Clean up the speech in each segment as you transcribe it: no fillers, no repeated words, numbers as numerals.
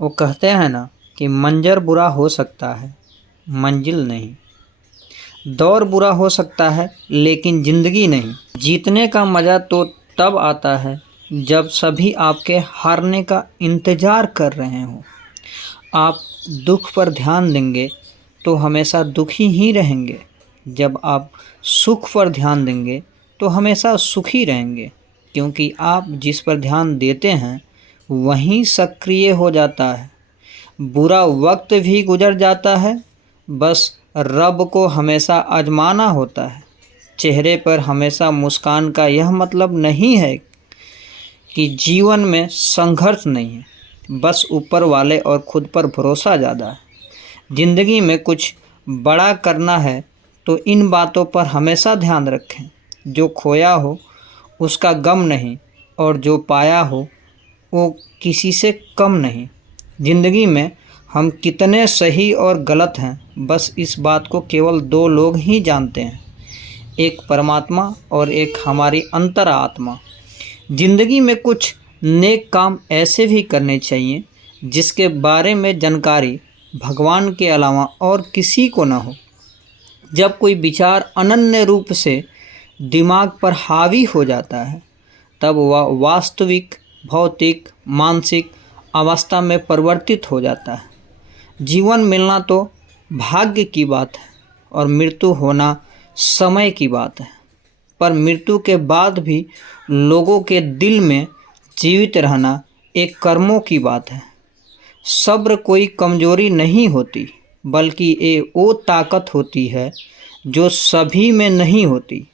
वो कहते हैं ना कि मंजर बुरा हो सकता है, मंजिल नहीं। दौर बुरा हो सकता है लेकिन ज़िंदगी नहीं। जीतने का मज़ा तो तब आता है जब सभी आपके हारने का इंतज़ार कर रहे हों। आप दुख पर ध्यान देंगे तो हमेशा दुखी ही रहेंगे। जब आप सुख पर ध्यान देंगे तो हमेशा सुखी रहेंगे, क्योंकि आप जिस पर ध्यान देते हैं वहीं सक्रिय हो जाता है। बुरा वक्त भी गुजर जाता है, बस रब को हमेशा आजमाना होता है। चेहरे पर हमेशा मुस्कान का यह मतलब नहीं है कि जीवन में संघर्ष नहीं है, बस ऊपर वाले और खुद पर भरोसा ज़्यादा है। ज़िंदगी में कुछ बड़ा करना है तो इन बातों पर हमेशा ध्यान रखें। जो खोया हो उसका गम नहीं, और जो पाया हो वो किसी से कम नहीं। ज़िंदगी में हम कितने सही और गलत हैं, बस इस बात को केवल दो लोग ही जानते हैं, एक परमात्मा और एक हमारी अंतरात्मा। ज़िंदगी में कुछ नेक काम ऐसे भी करने चाहिए जिसके बारे में जानकारी भगवान के अलावा और किसी को न हो। जब कोई विचार अनन्य रूप से दिमाग पर हावी हो जाता है तब वह वास्तविक भौतिक मानसिक अवस्था में परिवर्तित हो जाता है। जीवन मिलना तो भाग्य की बात है और मृत्यु होना समय की बात है, पर मृत्यु के बाद भी लोगों के दिल में जीवित रहना एक कर्मों की बात है। सब्र कोई कमजोरी नहीं होती, बल्कि ये वो ताकत होती है जो सभी में नहीं होती।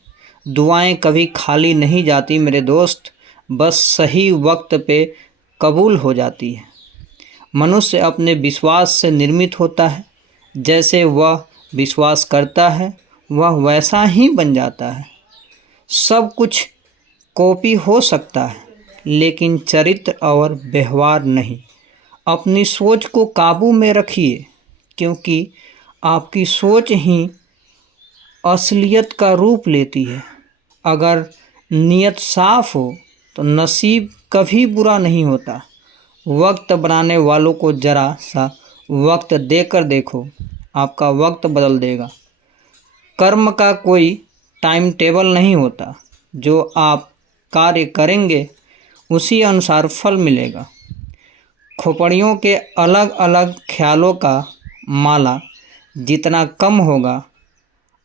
दुआएं कभी खाली नहीं जाती मेरे दोस्त, बस सही वक्त पे कबूल हो जाती है। मनुष्य अपने विश्वास से निर्मित होता है, जैसे वह विश्वास करता है वह वैसा ही बन जाता है। सब कुछ कॉपी हो सकता है लेकिन चरित्र और व्यवहार नहीं। अपनी सोच को काबू में रखिए, क्योंकि आपकी सोच ही असलियत का रूप लेती है। अगर नीयत साफ हो तो नसीब कभी बुरा नहीं होता। वक्त बनाने वालों को ज़रा सा वक्त देकर देखो, आपका वक्त बदल देगा। कर्म का कोई टाइम टेबल नहीं होता, जो आप कार्य करेंगे उसी अनुसार फल मिलेगा। खोपड़ियों के अलग अलग ख्यालों का माला जितना कम होगा,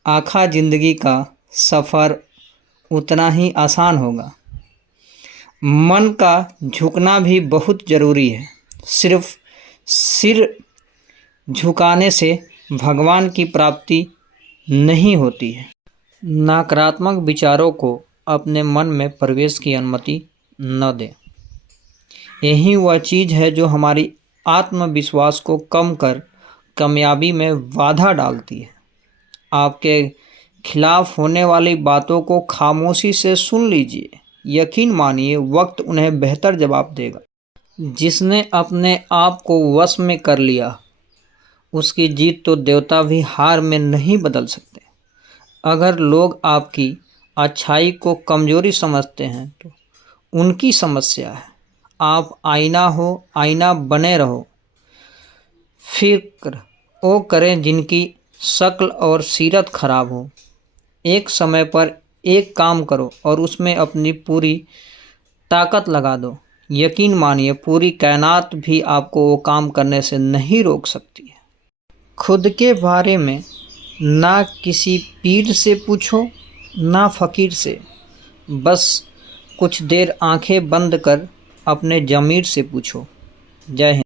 आखा ज़िंदगी का सफ़र उतना ही आसान होगा। मन का झुकना भी बहुत ज़रूरी है। सिर्फ सिर झुकाने से भगवान की प्राप्ति नहीं होती है। नकारात्मक विचारों को अपने मन में प्रवेश की अनुमति न दें। यही वह चीज़ है जो हमारी आत्मविश्वास को कम कर कामयाबी में बाधा डालती है। आपके खिलाफ होने वाली बातों को खामोशी से सुन लीजिए। यकीन मानिए वक्त उन्हें बेहतर जवाब देगा। जिसने अपने आप को वश में कर लिया उसकी जीत तो देवता भी हार में नहीं बदल सकते। अगर लोग आपकी अच्छाई को कमजोरी समझते हैं तो उनकी समस्या है। आप आईना हो, आईना बने रहो। फिक्र वो करें जिनकी शक्ल और सीरत खराब हो। एक समय पर एक काम करो और उसमें अपनी पूरी ताकत लगा दो। यकीन मानिए पूरी कायनात भी आपको वो काम करने से नहीं रोक सकती है। खुद के बारे में ना किसी पीर से पूछो ना फ़कीर से, बस कुछ देर आंखें बंद कर अपने ज़मीर से पूछो। जय हिंद।